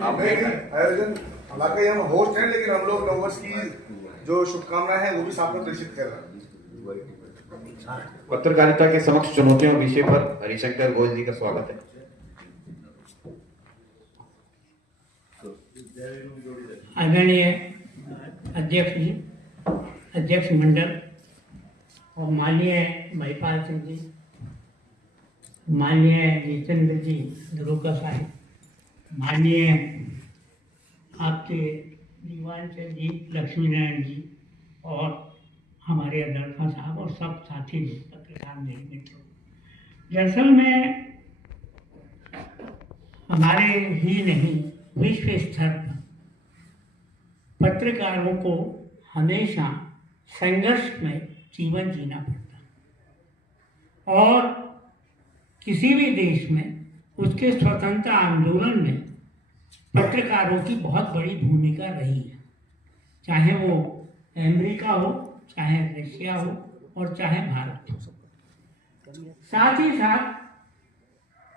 आयोजन हालांकि हम होस्ट हैं, लेकिन हम लोग नववर्ष की जो शुभकामनाएं हैं वो भी साथ में प्रेषित कर रहे हैं। पत्रकारिता के समक्ष चुनौतियों विषय पर हरिशंकर घोष जी का स्वागत है। आदरणीय अध्यक्ष जी, अध्यक्ष मंडल और माननीय महिपाल सिंह जी, माननीय जितेंद्र जी दरोगा साहिब, माननीय आपके दीवान चंद जी, लक्ष्मी नारायण जी और हमारे अध्यक्ष साहब और सब साथी पत्रकार मेरे मित्रों, दरअसल में हमारे ही नहीं विश्व स्तर पर पत्रकारों को हमेशा संघर्ष में जीवन जीना पड़ता है और किसी भी देश में उसके स्वतंत्रता आंदोलन में पत्रकारों की बहुत बड़ी भूमिका रही है, चाहे वो अमेरिका हो, चाहे रशिया हो और चाहे भारत हो। साथ ही साथ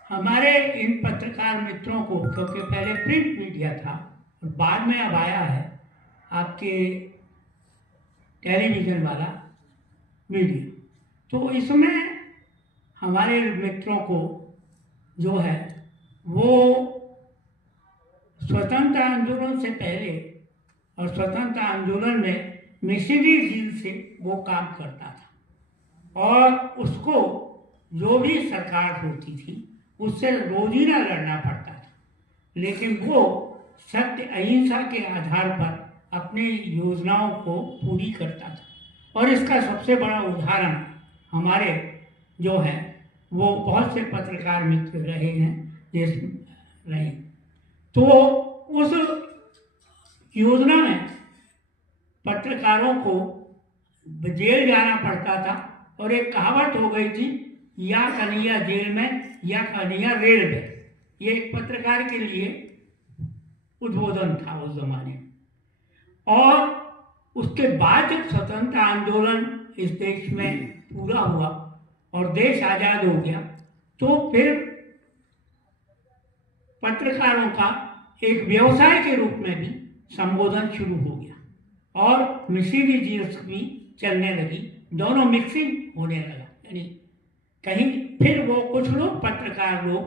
हमारे इन पत्रकार मित्रों को, क्योंकि पहले प्रिंट मीडिया था और बाद में अब आया है आपके टेलीविज़न वाला मीडिया, तो इसमें हमारे मित्रों को जो है वो स्वतंत्रता आंदोलन से पहले और स्वतंत्रता आंदोलन में मिशनरी झील से वो काम करता था और उसको जो भी सरकार होती थी उससे रोजीना लड़ना पड़ता था, लेकिन वो सत्य अहिंसा के आधार पर अपनी योजनाओं को पूरी करता था। और इसका सबसे बड़ा उदाहरण हमारे जो है वो बहुत से पत्रकार मित्र रहे हैं देश रहे, तो उस योजना में पत्रकारों को जेल जाना पड़ता था और एक कहावत हो गई थी, या कन्हैया जेल में या कन्हैया रेल में। ये एक पत्रकार के लिए उद्बोधन था उस जमाने में। और उसके बाद जब स्वतंत्रता आंदोलन इस देश में पूरा हुआ और देश आज़ाद हो गया, तो फिर पत्रकारों का एक व्यवसाय के रूप में भी संबोधन शुरू हो गया और मिशनरी झील्स भी चलने लगी, दोनों मिक्सिंग होने लगा। यानी कहीं फिर वो कुछ लोग पत्रकार लोग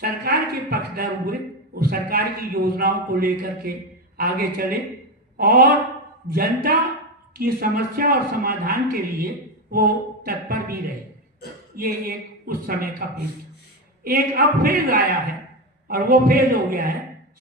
सरकार के पक्षधर हुए, वो सरकार की योजनाओं को लेकर के आगे चले और जनता की समस्या और समाधान के लिए वो तत्पर भी रहे। ये एक उस समय का फेज था। एक अब फेज आया है और वो फेज हो गया है